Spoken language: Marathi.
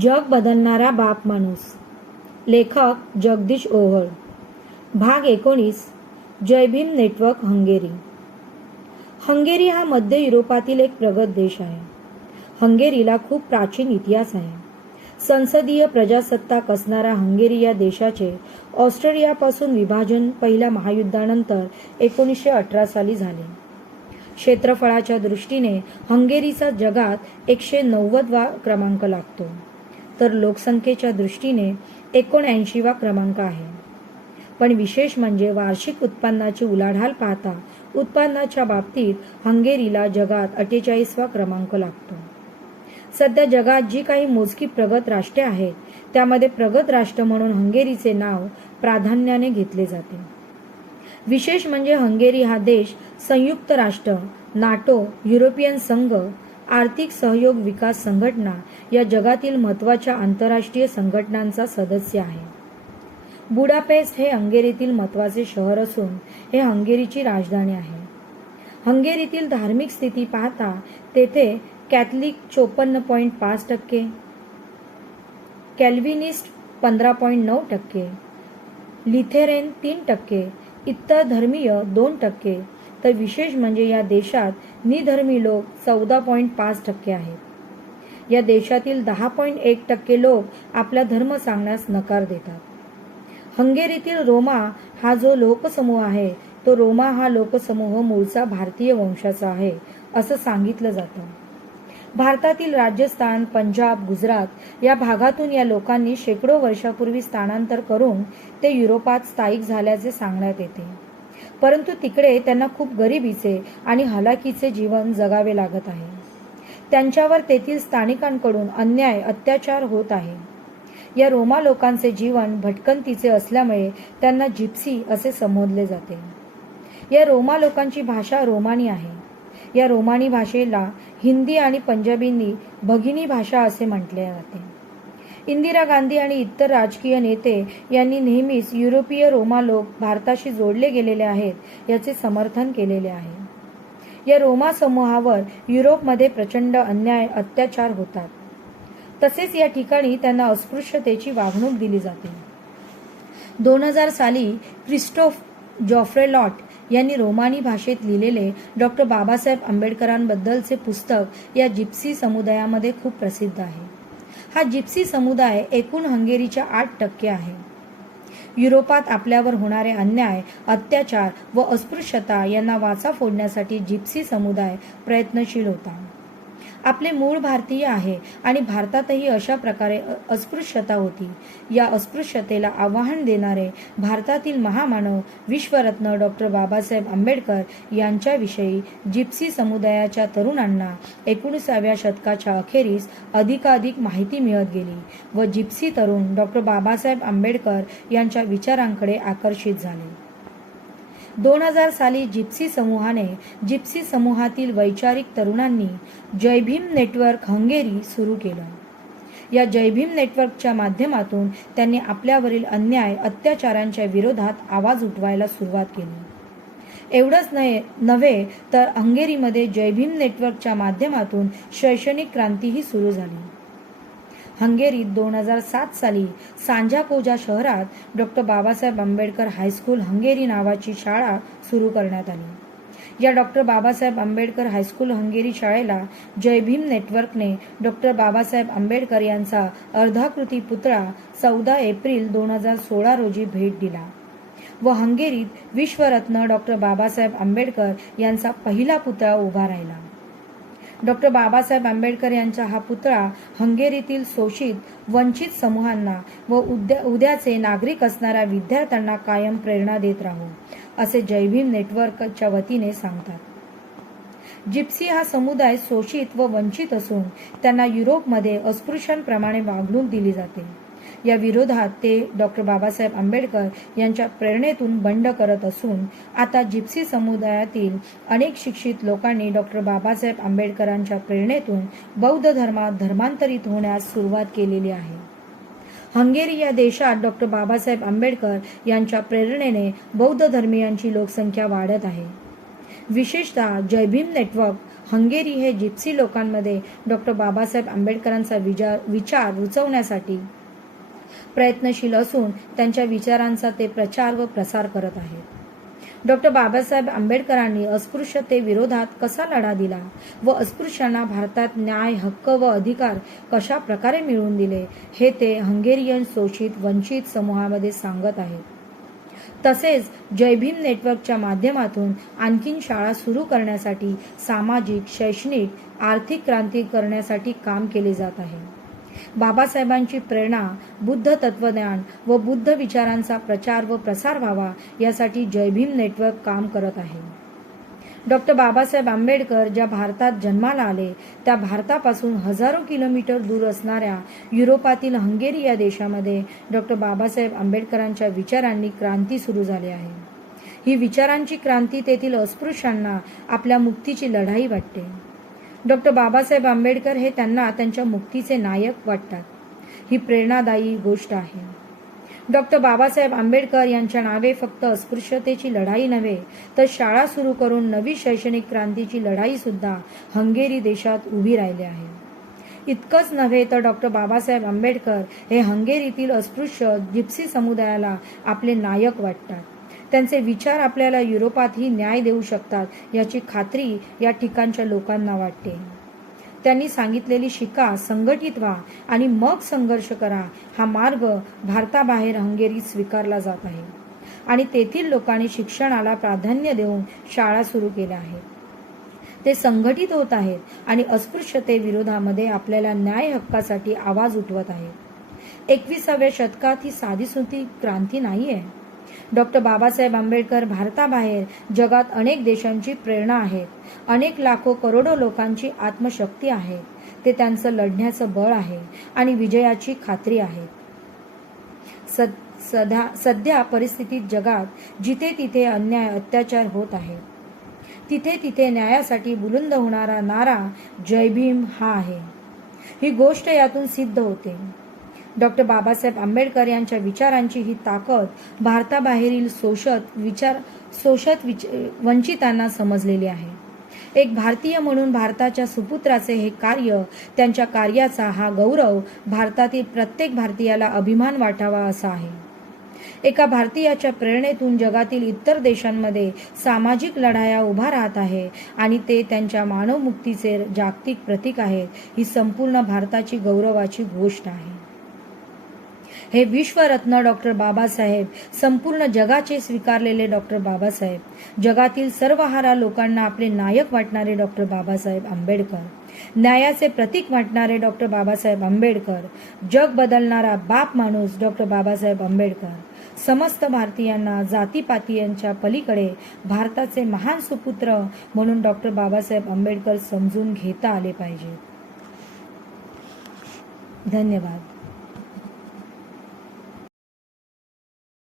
जग बदलणारा बाप माणूस. लेखक जगदीश ओहळ. भाग एकोणीस Jai Bhim network Hungary. Hungary हा मध्य युरोपातील एक प्रगत देश आहे. हंगेरीला खूप प्राचीन इतिहास आहे. संसदीय प्रजासत्ताक असणारा हंगेरी या देशाचे ऑस्ट्रेलियापासून विभाजन पहिल्या महायुद्धानंतर एकोणीसशे अठरा साली झाले. क्षेत्रफळाच्या दृष्टीने हंगेरीचा जगात एकशे नव्वदवा क्रमांक लागतो. तर लोकसंख्येच्या दृष्टीने एकोणऐंशीवा क्रमांक आहे. पण विशेष म्हणजे वार्षिक उत्पन्नाची उलाढाल पाहता उत्पन्नाच्या बाबतीत हंगेरीला जगात अठ्ठेचाळीसवा क्रमांक लागतो. सध्या जगात जी काही मोजकी प्रगत राष्ट्रे आहेत त्यामध्ये प्रगत राष्ट्र म्हणून हंगेरीचे नाव प्राधान्याने घेतले जाते. विशेष म्हणजे हंगेरी हा देश संयुक्त राष्ट्र नाटो युरोपियन संघ आर्थिक सहयोग विकास संघटना या जगातील महत्त्वाच्या आंतरराष्ट्रीय संघटनांचा सदस्य आहे. बुडापेस्ट हे हंगेरीतील महत्त्वाचे शहर असून हे हंगेरीची राजधानी आहे. हंगेरीतील धार्मिक स्थिती पाहता तेथे कॅथलिक चोपन्न पॉईंट पाच टक्के कॅल्विनिस्ट पंधरा पॉईंट नऊ टक्के लिथेरेन तीन टक्के इतर धर्मीय दोन टक्के. तर विशेष म्हणजे या देशात निधर्मी लोक चौदा पॉईंट पाच टक्के आहेत. या देशातील दहा पॉईंट एक टक्के लोक आपला धर्म सांगण्यास नकार देतात. हंगेरीतील रोमा हा जो लोकसमूह आहे तो रोमा हा लोकसमूह मूळचा भारतीय वंशाचा आहे असं सांगितलं जातं. भारतातील राजस्थान पंजाब गुजरात या भागातून या लोकांनी शेकडो वर्षापूर्वी स्थानांतर करून ते युरोपात स्थायिक झाल्याचे सांगण्यात येते. परंतु तिकडे त्यांना खूप गरिबीचे आणि हलाकीचे जीवन जगावे लागत आहे. त्यांच्यावर तेथील स्थानिकांकडून अन्याय अत्याचार होत आहे. या रोमा लोकांचे जीवन भटकंतीचे असल्यामुळे त्यांना जिप्सी असे संबोधले जाते. या रोमा लोकांची भाषा रोमानी आहे. या रोमानी भाषेला हिंदी आणि पंजाबींनी भगिनी भाषा असे म्हटले जाते. इंदिरा गांधी आणि इतर राजकीय नेते यांनी नेहमीच युरोपीय रोमा लोक भारताशी जोडले गेलेले आहेत याचे समर्थन केलेले आहे. या रोमा समूहावर युरोपमध्ये प्रचंड अन्याय अत्याचार होतात. तसेच या ठिकाणी त्यांना अस्पृश्यतेची वागणूक दिली जाते. दोन हजार साली क्रिस्टोफ जॉफ्रे लॉट यांनी रोमानी भाषेत लिहिलेले डॉक्टर बाबासाहेब आंबेडकरांबद्दलचे पुस्तक या जिप्सी समुदायामध्ये खूप प्रसिद्ध आहे. हा जिप्सी समुदाय एकूण हंगेरीच्या आठ टक्के आहे. युरोपात आपल्यावर होणारे अन्याय अत्याचार व अस्पृश्यता यांना वाचा फोडण्यासाठी जिप्सी समुदाय प्रयत्नशील होता. आपले मूळ भारतीय आहे आणि भारतातही अशा प्रकारे अस्पृश्यता होती. या अस्पृश्यतेला आव्हान देणारे भारतातील महामानव विश्वरत्न डॉक्टर बाबासाहेब आंबेडकर यांच्याविषयी जिप्सी समुदायाच्या तरुणांना एकोणीसाव्या शतकाच्या अखेरीस अधिकाधिक माहिती मिळत गेली व जिप्सी तरुण डॉक्टर बाबासाहेब आंबेडकर यांच्या विचारांकडे आकर्षित झाले. दोन हजार साली जिप्सी समूहाने जिप्सी समूहातील वैचारिक तरुणांनी जयभीम नेटवर्क हंगेरी सुरू केलं. या जयभीम नेटवर्कच्या माध्यमातून त्यांनी आपल्यावरील अन्याय अत्याचारांच्या विरोधात आवाज उठवायला सुरुवात केली. एवढंच नये नव्हे तर हंगेरीमध्ये जयभीम नेटवर्कच्या माध्यमातून शैक्षणिक क्रांतीही सुरू झाली. हंगेरीत दोन हजार सात साली सांजाकोजा शहरात doctor Babasaheb Ambedkar high school Hungary नावाची शाळा सुरू करण्यात आली. या doctor Babasaheb Ambedkar high school Hungary शाळेला जयभीम नेटवर्कने डॉक्टर बाबासाहेब आंबेडकर यांचा अर्धाकृती पुतळा चौदा एप्रिल दोन हजार सोळा रोजी भेट दिला व हंगेरीत विश्वरत्न डॉक्टर बाबासाहेब आंबेडकर यांचा पहिला पुतळा उभा राहिला. डॉक्टर बाबासाहेब आंबेडकर यांचा हा पुतळा हंगेरीतील शोषित वंचित समूहांना व उद्या उद्याचे नागरिक असणाऱ्या विद्यार्थ्यांना कायम प्रेरणा देत राहू असे जयभीम नेटवर्कच्या वतीने सांगतात. जिप्सी हा समुदाय शोषित व वंचित असून त्यांना युरोपमध्ये अस्पृश्यांप्रमाणे वागणूक दिली जाते. या विरोधात ते डॉक्टर बाबासाहेब आंबेडकर यांच्या प्रेरणेतून बंड करत असून आता जिप्सी समुदायातील अनेक शिक्षित लोकांनी डॉक्टर बाबासाहेब आंबेडकरांच्या प्रेरणेतून बौद्ध धर्मात धर्मांतरित होण्यास सुरुवात केलेली आहे. हंगेरी या देशात डॉक्टर बाबासाहेब आंबेडकर यांच्या प्रेरणेने बौद्ध धर्मियांची लोकसंख्या वाढत आहे. विशेषतः जयभीम नेटवर्क हंगेरी हे जिप्सी लोकांमध्ये डॉक्टर बाबासाहेब आंबेडकरांचा विचार विचार रुचवण्यासाठी प्रयत्नशील असून त्यांच्या विचारांचा ते प्रचार व प्रसार करत आहेत. डॉक्टर बाबासाहेब आंबेडकरांनी अस्पृश्यतेविरोधात कसा लढा दिला व अस्पृश्यांना भारतात न्याय हक्क व अधिकार कशा प्रकारे मिळवून दिले हे ते हंगेरियन शोषित वंचित समूहामध्ये सांगत आहेत. तसेच जय भीम नेटवर्कच्या माध्यमातून आणखीन शाळा सुरू करण्यासाठी सामाजिक शैक्षणिक आर्थिक क्रांती करण्यासाठी काम केले जात आहे. बाबासाहेबांची प्रेरणा बुद्ध तत्वज्ञान व बुद्ध विचारांचा प्रचार व प्रसार व्हावा यासाठी जय भीम नेटवर्क काम करत आहे. डॉक्टर बाबासाहेब आंबेडकर ज्या भारतात जन्माला आले त्या भारतापासून हजारो किलोमीटर दूर असणाऱ्या युरोपातील हंगेरी या देशामध्ये डॉक्टर बाबासाहेब आंबेडकरांच्या विचारांनी क्रांती सुरू झाली आहे. ही विचारांची क्रांती तेथील अस्पृश्यांना आपल्या मुक्तीची लढाई वाटते. डॉक्टर बाबासाहेब आंबेडकर हे त्यांना त्यांच्या मुक्तीचे नायक वाटतात. ही प्रेरणादायी गोष्ट आहे. डॉक्टर बाबासाहेब आंबेडकर यांच्या नावे फक्त अस्पृश्यतेची लढाई नव्हे तर शाळा सुरू करून नवी शैक्षणिक क्रांतीची लढाई सुद्धा हंगेरी देशात उभी राहिली आहे. इतकंच नव्हे तर डॉक्टर बाबासाहेब आंबेडकर हे हंगेरीतील अस्पृश्य जिप्सी समुदायाला आपले नायक वाटतात. त्यांचे विचार आपल्याला युरोपातही न्याय देऊ शकतात याची खात्री या ठिकाणच्या लोकांना वाटते. त्यांनी सांगितलेली शिका संघटित व्हा आणि मग संघर्ष करा. हा मार्ग भारताबाहेर हंगेरीत स्वीकारला जात आहे. आणि तेथील लोकांनी शिक्षणाला प्राधान्य देऊन शाळा सुरू केल्या आहेत. ते संघटित होत आहेत आणि अस्पृश्यते विरोधामध्ये आपल्याला न्याय हक्कासाठी आवाज उठवत आहेत. एकविसाव्या शतकात ही साधीसुधी क्रांती नाही आहे डॉक्टर बाबासाहेब आंबेडकर भारताबाहेर जगात अनेक देशांची प्रेरणा आहेत. अनेक लाखो करोडो लोकांची आत्मशक्ती आहे. ते त्यांचं लढण्याचं बळ आहे आणि विजयाची खात्री आहे. सद सध्या सध्या परिस्थितीत जगात जिथे तिथे अन्याय अत्याचार होत आहे. तिथे तिथे न्यायासाठी बुलंद होणारा नारा जय भीम हा आहे. ही गोष्ट यातून सिद्ध होते. डॉक्टर बाबासाहेब आंबेडकर यांच्या विचारांची ही ताकद भारताबाहेरील शोषत विचार शोषत विच वंचितांना समजलेली आहे. एक भारतीय म्हणून भारताच्या सुपुत्राचे हे कार्य त्यांच्या कार्याचा हा गौरव भारतातील प्रत्येक भारतीयाला अभिमान वाटावा असा आहे. एका भारतीयाच्या प्रेरणेतून जगातील इतर देशांमध्ये सामाजिक लढाया उभा राहत आहे आणि ते त्यांच्या मानवमुक्तीचे जागतिक प्रतीक आहेत ही संपूर्ण भारताची गौरवाची गोष्ट आहे. हे विश्वरत्न डॉक्टर बाबासाहेब संपूर्ण जगाचे स्वीकारलेले डॉक्टर बाबासाहेब. जगातील सर्वहारा लोकांना आपले नायक वाटणारे डॉक्टर बाबासाहेब आंबेडकर. न्यायाचे प्रतीक वाटणारे डॉक्टर बाबासाहेब आंबेडकर. जग बदलणारा बाप माणूस डॉक्टर बाबासाहेब आंबेडकर. समस्त भारतीयांना जातीपातीयांच्या पलीकडे भारताचे महान सुपुत्र म्हणून डॉक्टर बाबासाहेब आंबेडकर समजून घेता आले पाहिजे. धन्यवाद.